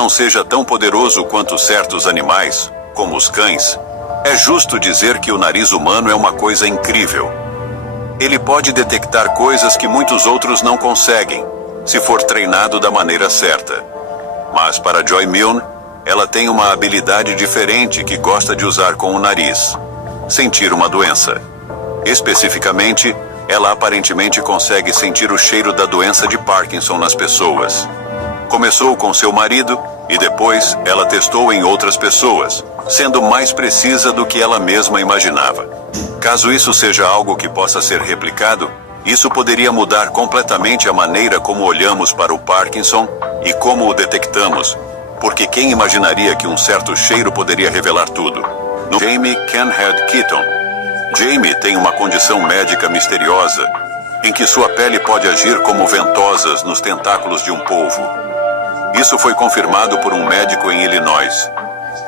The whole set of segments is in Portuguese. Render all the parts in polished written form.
não seja tão poderoso quanto certos animais, como os cães, é justo dizer que o nariz humano é uma coisa incrível. Ele pode detectar coisas que muitos outros não conseguem, se for treinado da maneira certa. Mas para Joy Milne, ela tem uma habilidade diferente que gosta de usar com o nariz: sentir uma doença. Especificamente, ela aparentemente consegue sentir o cheiro da doença de Parkinson nas pessoas. Começou com seu marido e depois ela testou em outras pessoas, sendo mais precisa do que ela mesma imaginava. Caso isso seja algo que possa ser replicado, isso poderia mudar completamente a maneira como olhamos para o Parkinson e como o detectamos, porque quem imaginaria que um certo cheiro poderia revelar tudo? No Jamie Kenhead Keaton. Jamie tem uma condição médica misteriosa, em que sua pele pode agir como ventosas nos tentáculos de um polvo. Isso foi confirmado por um médico em Illinois.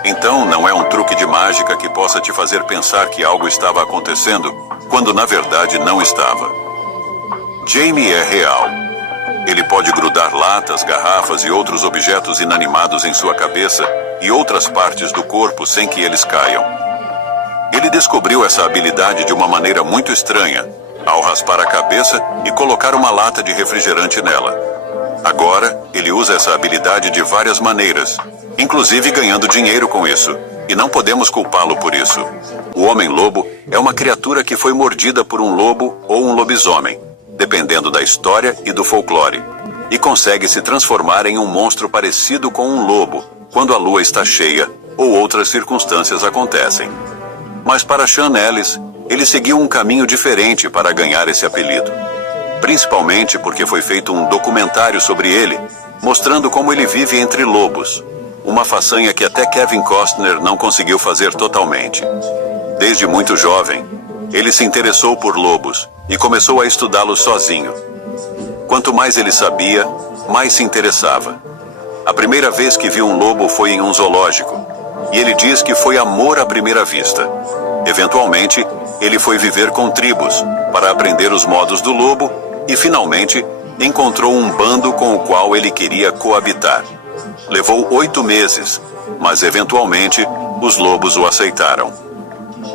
Então, não é um truque de mágica que possa te fazer pensar que algo estava acontecendo, quando na verdade não estava. Jamie é real. Ele pode grudar latas, garrafas e outros objetos inanimados em sua cabeça e outras partes do corpo sem que eles caiam. Ele descobriu essa habilidade de uma maneira muito estranha, ao raspar a cabeça e colocar uma lata de refrigerante nela. Agora, ele usa essa habilidade de várias maneiras, inclusive ganhando dinheiro com isso, e não podemos culpá-lo por isso. O homem-lobo é uma criatura que foi mordida por um lobo ou um lobisomem, dependendo da história e do folclore, e consegue se transformar em um monstro parecido com um lobo quando a lua está cheia ou outras circunstâncias acontecem. Mas para Sean Ellis, ele seguiu um caminho diferente para ganhar esse apelido. Principalmente porque foi feito um documentário sobre ele, mostrando como ele vive entre lobos, uma façanha que até Kevin Costner não conseguiu fazer totalmente. Desde muito jovem, ele se interessou por lobos e começou a estudá-los sozinho. Quanto mais ele sabia, mais se interessava. A primeira vez que viu um lobo foi em um zoológico, e ele diz que foi amor à primeira vista. Eventualmente, ele foi viver com tribos para aprender os modos do lobo e, finalmente, encontrou um bando com o qual ele queria coabitar. Levou 8 meses, mas eventualmente os lobos o aceitaram.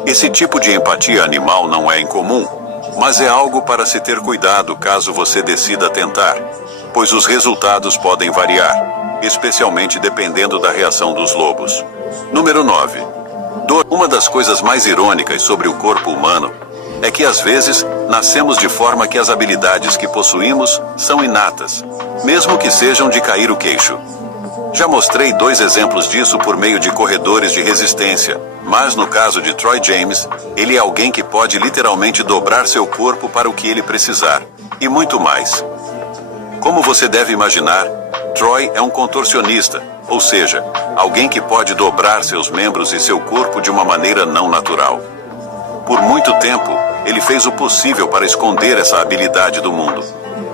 Esse tipo de empatia animal não é incomum, mas é algo para se ter cuidado caso você decida tentar, pois os resultados podem variar, especialmente dependendo da reação dos lobos. Número 9. Uma das coisas mais irônicas sobre o corpo humano é que às vezes nascemos de forma que as habilidades que possuímos são inatas, mesmo que sejam de cair o queixo. Já mostrei 2 exemplos disso por meio de corredores de resistência, mas no caso de Troy James, ele é alguém que pode literalmente dobrar seu corpo para o que ele precisar, e muito mais. Como você deve imaginar, Troy é um contorcionista, ou seja, alguém que pode dobrar seus membros e seu corpo de uma maneira não natural. Por muito tempo, ele fez o possível para esconder essa habilidade do mundo.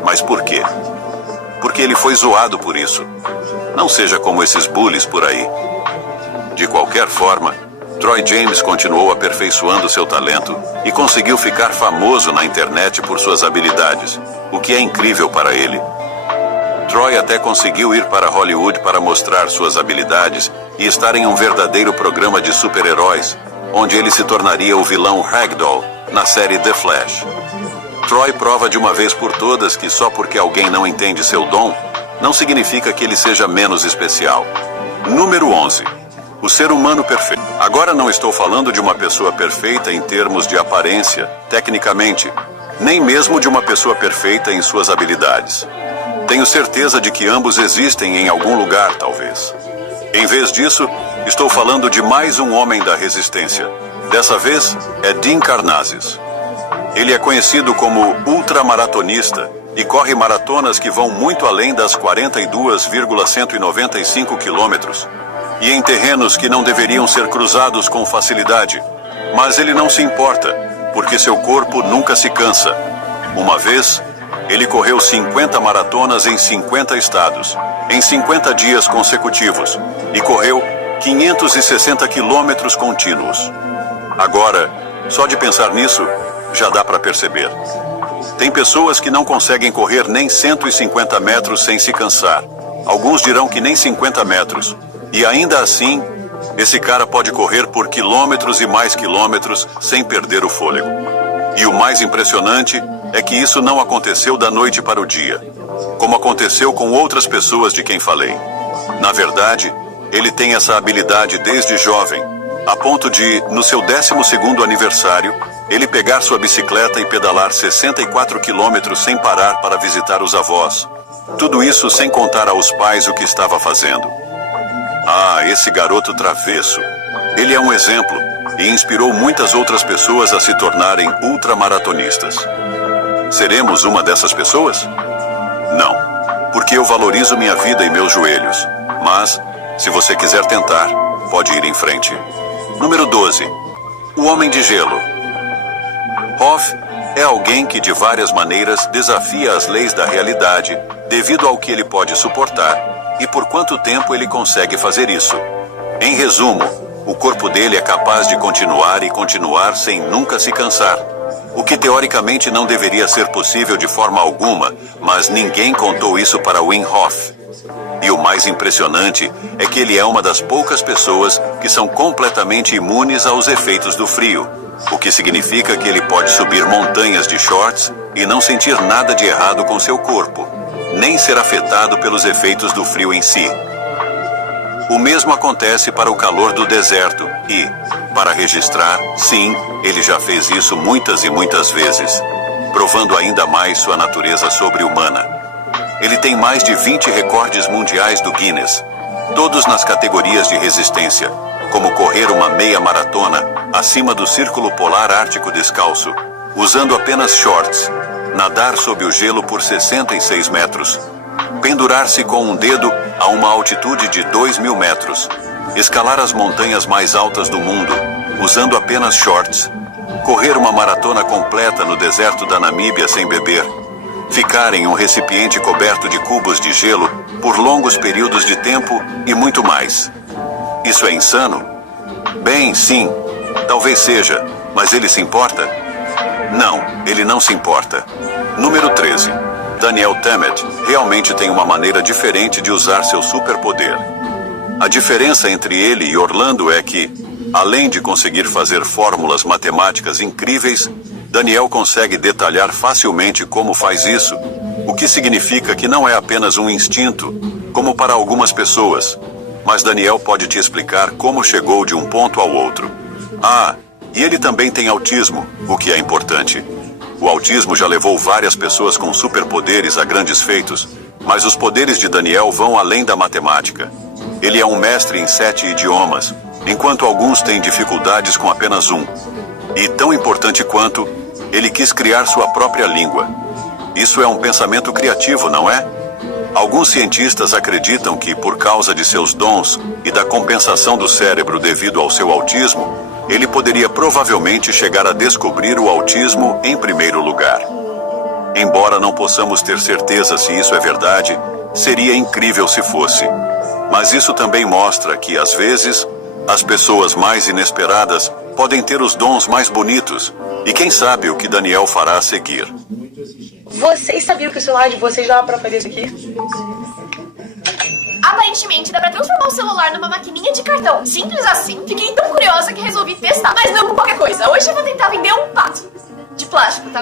Mas por quê? Porque ele foi zoado por isso. Não seja como esses bullies por aí. De qualquer forma, Troy James continuou aperfeiçoando seu talento e conseguiu ficar famoso na internet por suas habilidades, o que é incrível para ele. Troy até conseguiu ir para Hollywood para mostrar suas habilidades e estar em um verdadeiro programa de super-heróis, onde ele se tornaria o vilão Ragdoll na série The Flash. Troy prova de uma vez por todas que só porque alguém não entende seu dom, não significa que ele seja menos especial. Número 11. O ser humano perfeito. Agora não estou falando de uma pessoa perfeita em termos de aparência, tecnicamente, nem mesmo de uma pessoa perfeita em suas habilidades. Tenho certeza de que ambos existem em algum lugar, talvez. Em vez disso, estou falando de mais um homem da resistência. Dessa vez, é Dean Karnazes. Ele é conhecido como ultramaratonista e corre maratonas que vão muito além das 42,195 quilômetros e em terrenos que não deveriam ser cruzados com facilidade. Mas ele não se importa, porque seu corpo nunca se cansa. Uma vez, ele correu 50 maratonas em 50 estados, em 50 dias consecutivos, e correu 560 quilômetros contínuos. Agora, só de pensar nisso, já dá para perceber. Tem pessoas que não conseguem correr nem 150 metros sem se cansar, Alguns dirão que nem 50 metros. E ainda assim, esse cara pode correr por quilômetros e mais quilômetros sem perder o fôlego. E o mais impressionante é que isso não aconteceu da noite para o dia, como aconteceu com outras pessoas de quem falei. Na verdade, ele tem essa habilidade desde jovem, a ponto de, no seu 12º aniversário, ele pegar sua bicicleta e pedalar 64 quilômetros sem parar para visitar os avós. Tudo isso sem contar aos pais o que estava fazendo. Ah, esse garoto travesso. Ele é um exemplo e inspirou muitas outras pessoas a se tornarem ultramaratonistas. Seremos uma dessas pessoas? Não, porque eu valorizo minha vida e meus joelhos. Mas, se você quiser tentar, pode ir em frente. Número 12. O Homem de Gelo. Hoff é alguém que de várias maneiras desafia as leis da realidade devido ao que ele pode suportar e por quanto tempo ele consegue fazer isso. Em resumo, o corpo dele é capaz de continuar e continuar sem nunca se cansar. O que teoricamente não deveria ser possível de forma alguma, mas ninguém contou isso para Wim Hof. E o mais impressionante é que ele é uma das poucas pessoas que são completamente imunes aos efeitos do frio, o que significa que ele pode subir montanhas de shorts e não sentir nada de errado com seu corpo, nem ser afetado pelos efeitos do frio em si. O mesmo acontece para o calor do deserto e, para registrar, sim, ele já fez isso muitas e muitas vezes, provando ainda mais sua natureza sobre-humana. Ele tem mais de 20 recordes mundiais do Guinness, todos nas categorias de resistência, como correr uma meia maratona acima do Círculo Polar Ártico descalço, usando apenas shorts, nadar sob o gelo por 66 metros, pendurar-se com um dedo a uma altitude de 2.000 metros, escalar as montanhas mais altas do mundo, usando apenas shorts, correr uma maratona completa no deserto da Namíbia sem beber, ficar em um recipiente coberto de cubos de gelo por longos períodos de tempo e muito mais. Isso é insano? Bem, sim, talvez seja, mas ele se importa? Não, ele não se importa. Número 13. Daniel Tammet realmente tem uma maneira diferente de usar seu superpoder. A diferença entre ele e Orlando é que, além de conseguir fazer fórmulas matemáticas incríveis, Daniel consegue detalhar facilmente como faz isso, o que significa que não é apenas um instinto, como para algumas pessoas, mas Daniel pode te explicar como chegou de um ponto ao outro. Ah, e ele também tem autismo, o que é importante. O autismo já levou várias pessoas com superpoderes a grandes feitos, mas os poderes de Daniel vão além da matemática. Ele é um mestre em 7 idiomas, enquanto alguns têm dificuldades com apenas um. E tão importante quanto, ele quis criar sua própria língua. Isso é um pensamento criativo, não é? Alguns cientistas acreditam que, por causa de seus dons e da compensação do cérebro devido ao seu autismo, ele poderia provavelmente chegar a descobrir o autismo em primeiro lugar. Embora não possamos ter certeza se isso é verdade, seria incrível se fosse. Mas isso também mostra que, às vezes, as pessoas mais inesperadas podem ter os dons mais bonitos. E quem sabe o que Daniel fará a seguir. Vocês sabiam que o celular de vocês dava pra fazer isso aqui? Aparentemente dá pra transformar o celular numa maquininha de cartão. Simples assim, fiquei tão curiosa que resolvi testar. Mas não com qualquer coisa, hoje eu vou tentar vender um pato. De plástico, tá?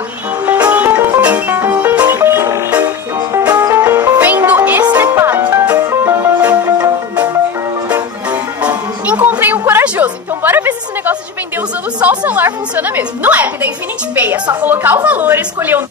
Vendo este pato. Encontrei um corajoso, então bora ver se esse negócio de vender usando só o celular funciona mesmo. No app da Infinity Pay é só colocar o valor, escolher o...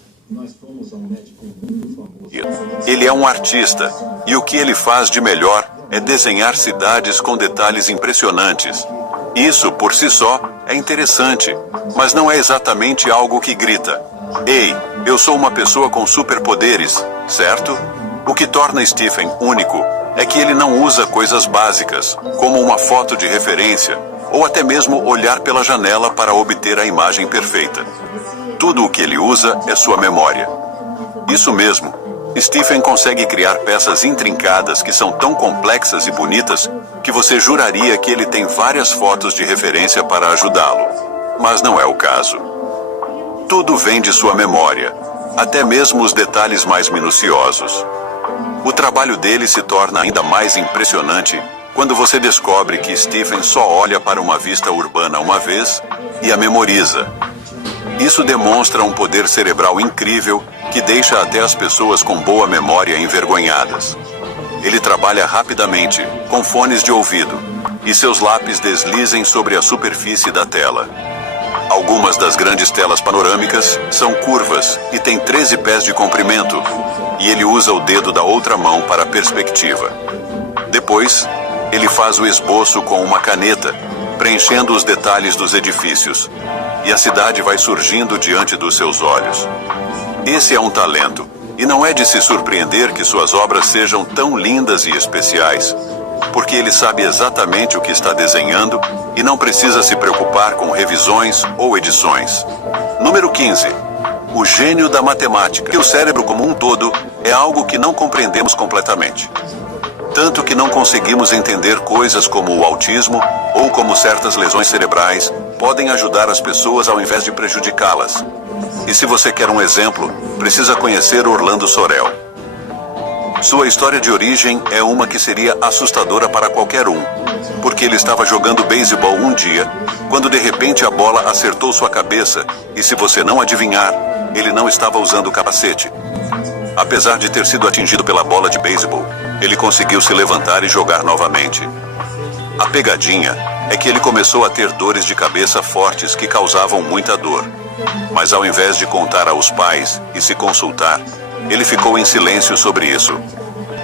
Ele é um artista, e o que ele faz de melhor é desenhar cidades com detalhes impressionantes. Isso, por si só, é interessante, mas não é exatamente algo que grita: "Ei, eu sou uma pessoa com superpoderes", certo? O que torna Stephen único é que ele não usa coisas básicas, como uma foto de referência, ou até mesmo olhar pela janela para obter a imagem perfeita. Tudo o que ele usa é sua memória. Isso mesmo, Stephen consegue criar peças intrincadas que são tão complexas e bonitas que você juraria que ele tem várias fotos de referência para ajudá-lo. Mas não é o caso. Tudo vem de sua memória, até mesmo os detalhes mais minuciosos. O trabalho dele se torna ainda mais impressionante quando você descobre que Stephen só olha para uma vista urbana uma vez e a memoriza. Isso demonstra um poder cerebral incrível que deixa até as pessoas com boa memória envergonhadas. Ele trabalha rapidamente, com fones de ouvido, e seus lápis deslizem sobre a superfície da tela. Algumas das grandes telas panorâmicas são curvas e têm 13 pés de comprimento, e ele usa o dedo da outra mão para a perspectiva. Depois, ele faz o esboço com uma caneta, preenchendo os detalhes dos edifícios, e a cidade vai surgindo diante dos seus olhos. Esse é um talento, e não é de se surpreender que suas obras sejam tão lindas e especiais, porque ele sabe exatamente o que está desenhando e não precisa se preocupar com revisões ou edições. Número 15. O gênio da matemática. O cérebro como um todo é algo que não compreendemos completamente. Tanto que não conseguimos entender coisas como o autismo ou como certas lesões cerebrais podem ajudar as pessoas ao invés de prejudicá-las. E se você quer um exemplo, precisa conhecer Orlando Sorel. Sua história de origem é uma que seria assustadora para qualquer um, porque ele estava jogando beisebol um dia, quando de repente a bola acertou sua cabeça, e se você não adivinhar, ele não estava usando o capacete. Apesar de ter sido atingido pela bola de beisebol, ele conseguiu se levantar e jogar novamente. A pegadinha é que ele começou a ter dores de cabeça fortes que causavam muita dor. Mas ao invés de contar aos pais e se consultar, ele ficou em silêncio sobre isso.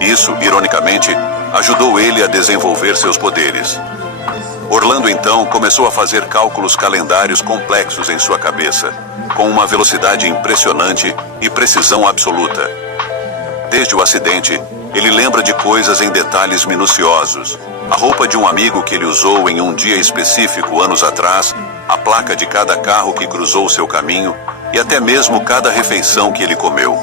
Isso, ironicamente, ajudou ele a desenvolver seus poderes. Orlando então começou a fazer cálculos calendários complexos em sua cabeça, com uma velocidade impressionante e precisão absoluta. Desde o acidente, ele lembra de coisas em detalhes minuciosos. A roupa de um amigo que ele usou em um dia específico anos atrás, a placa de cada carro que cruzou seu caminho e até mesmo cada refeição que ele comeu.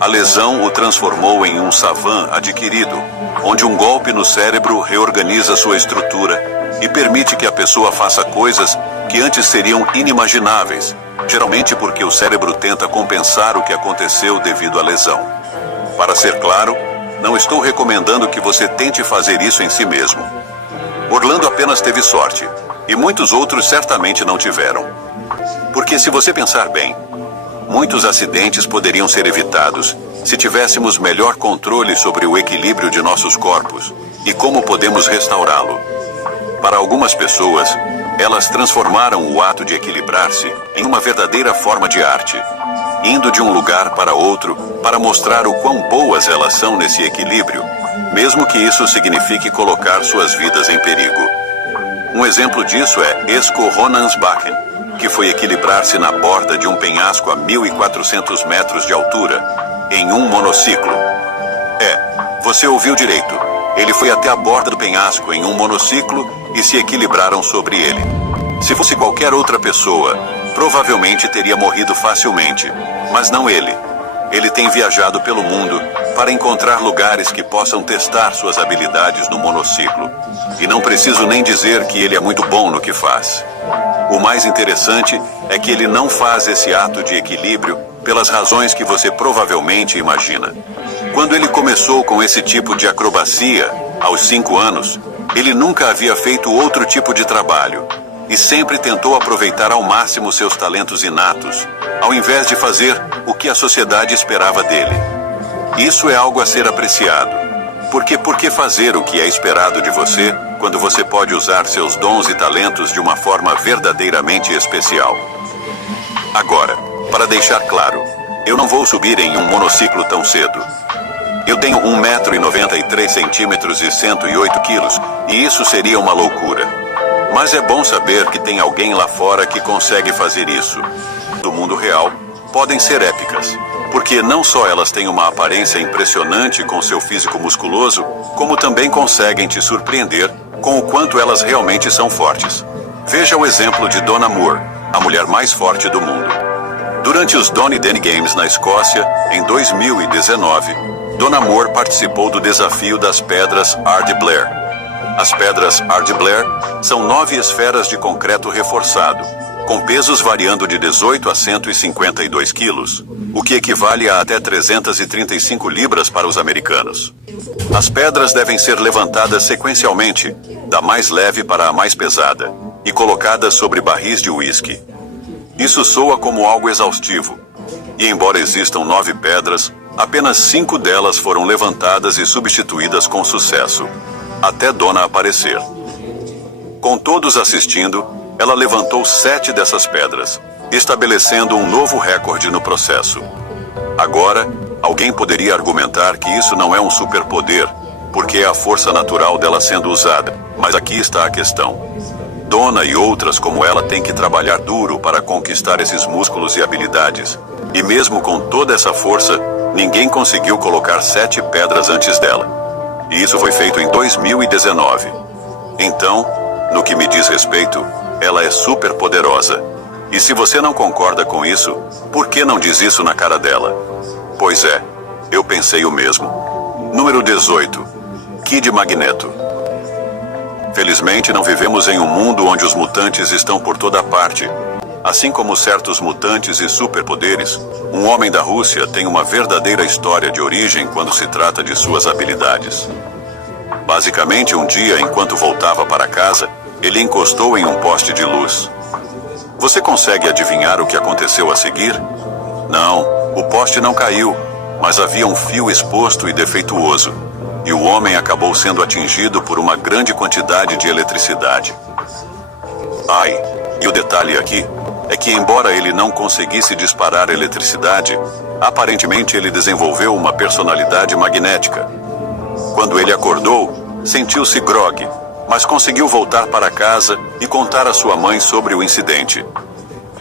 A lesão o transformou em um savant adquirido, onde um golpe no cérebro reorganiza sua estrutura e permite que a pessoa faça coisas que antes seriam inimagináveis, geralmente porque o cérebro tenta compensar o que aconteceu devido à lesão. Para ser claro, não estou recomendando que você tente fazer isso em si mesmo. Orlando apenas teve sorte, e muitos outros certamente não tiveram. Porque se você pensar bem, muitos acidentes poderiam ser evitados se tivéssemos melhor controle sobre o equilíbrio de nossos corpos e como podemos restaurá-lo. Para algumas pessoas, elas transformaram o ato de equilibrar-se em uma verdadeira forma de arte, indo de um lugar para outro para mostrar o quão boas elas são nesse equilíbrio, mesmo que isso signifique colocar suas vidas em perigo. Um exemplo disso é Esko Ronansbakken, que foi equilibrar-se na borda de um penhasco a 1.400 metros de altura, em um monociclo. Você ouviu direito. Ele foi até a borda do penhasco em um monociclo e se equilibraram sobre ele. Se fosse qualquer outra pessoa, provavelmente teria morrido facilmente, mas não ele. Ele tem viajado pelo mundo para encontrar lugares que possam testar suas habilidades no monociclo. E não preciso nem dizer que ele é muito bom no que faz. O mais interessante é que ele não faz esse ato de equilíbrio pelas razões que você provavelmente imagina. Quando ele começou com esse tipo de acrobacia, aos 5 anos, ele nunca havia feito outro tipo de trabalho e sempre tentou aproveitar ao máximo seus talentos inatos, ao invés de fazer o que a sociedade esperava dele. Isso é algo a ser apreciado, porque por que fazer o que é esperado de você quando você pode usar seus dons e talentos de uma forma verdadeiramente especial? Agora, para deixar claro, eu não vou subir em um monociclo tão cedo. Eu tenho 1,93 m e 108 quilos, e isso seria uma loucura. Mas é bom saber que tem alguém lá fora que consegue fazer isso. Do mundo real, podem ser épicas, porque não só elas têm uma aparência impressionante com seu físico musculoso, como também conseguem te surpreender com o quanto elas realmente são fortes. Veja o exemplo de Donna Moore, a mulher mais forte do mundo. Durante os Dunedin Games na Escócia, em 2019, Donna Moore participou do desafio das pedras Ard Blair. As pedras Ard Blair são 9 esferas de concreto reforçado, com pesos variando de 18 a 152 quilos. o que equivale a até 335 libras para os americanos. As pedras devem ser levantadas sequencialmente, da mais leve para a mais pesada, e colocadas sobre barris de uísque. Isso soa como algo exaustivo, e embora existam 9 pedras, apenas 5 delas foram levantadas e substituídas com sucesso, até Donna aparecer. Com todos assistindo, ela levantou 7 dessas pedras, estabelecendo um novo recorde no processo. Agora, alguém poderia argumentar que isso não é um superpoder, porque é a força natural dela sendo usada, mas aqui está a questão. Donna e outras como ela têm que trabalhar duro para conquistar esses músculos e habilidades, e mesmo com toda essa força, ninguém conseguiu colocar 7 pedras antes dela. E isso foi feito em 2019. Então, no que me diz respeito, ela é super poderosa. E se você não concorda com isso, por que não diz isso na cara dela? Pois é, eu pensei o mesmo. Número 18. Kid Magneto. Felizmente não vivemos em um mundo onde os mutantes estão por toda parte. Assim como certos mutantes e superpoderes, um homem da Rússia tem uma verdadeira história de origem quando se trata de suas habilidades. Basicamente, um dia, enquanto voltava para casa, ele encostou em um poste de luz. Você consegue adivinhar o que aconteceu a seguir? Não, o poste não caiu, mas havia um fio exposto e defeituoso, e o homem acabou sendo atingido por uma grande quantidade de eletricidade. Ai, e o detalhe aqui é que, embora ele não conseguisse disparar eletricidade, aparentemente ele desenvolveu uma personalidade magnética. Quando ele acordou, sentiu-se grogue, mas conseguiu voltar para casa e contar à sua mãe sobre o incidente.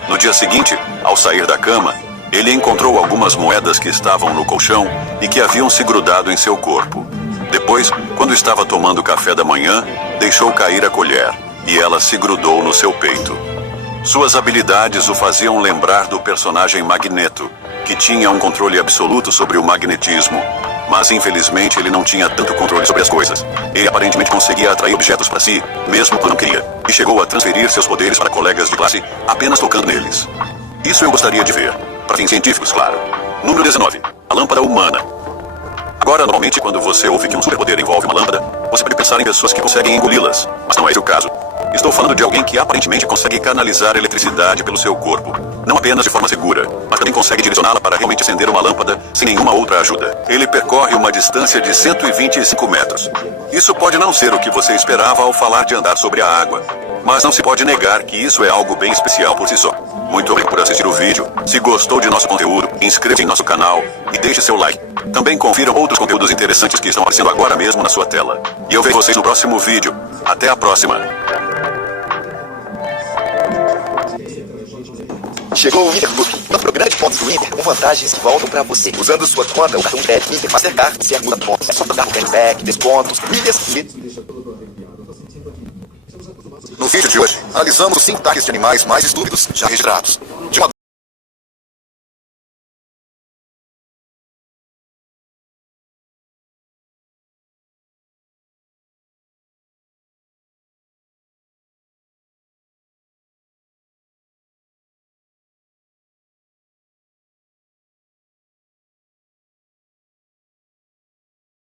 No dia seguinte, ao sair da cama, ele encontrou algumas moedas que estavam no colchão e que haviam se grudado em seu corpo. Depois, quando estava tomando café da manhã, deixou cair a colher, e ela se grudou no seu peito. Suas habilidades o faziam lembrar do personagem Magneto, que tinha um controle absoluto sobre o magnetismo. Mas infelizmente ele não tinha tanto controle sobre as coisas. Ele aparentemente conseguia atrair objetos para si, mesmo quando não queria, e chegou a transferir seus poderes para colegas de classe, apenas tocando neles. Isso eu gostaria de ver, para fins científicos, claro. Número 19. A lâmpada humana. Agora, normalmente, quando você ouve que um superpoder envolve uma lâmpada, você pode pensar em pessoas que conseguem engoli-las, mas não é esse o caso. Estou falando de alguém que aparentemente consegue canalizar eletricidade pelo seu corpo. Não apenas de forma segura, mas também consegue direcioná-la para realmente acender uma lâmpada sem nenhuma outra ajuda. Ele percorre uma distância de 125 metros. Isso pode não ser o que você esperava ao falar de andar sobre a água, mas não se pode negar que isso é algo bem especial por si só. Muito obrigado por assistir o vídeo. Se gostou de nosso conteúdo, inscreva-se em nosso canal e deixe seu like. Também confiram outros conteúdos interessantes que estão aparecendo agora mesmo na sua tela. E eu vejo vocês no próximo vídeo. Até a próxima. Chegou o Interloop, nosso grande ponto do Inter, com vantagens que voltam pra você. Usando sua conta, o cartão de crédito Inter Mastercard, você acumula pontos. É só trocar o cashback, descontos, milhas e... No vídeo de hoje, analisamos os 5 ataques de animais mais estúpidos já registrados.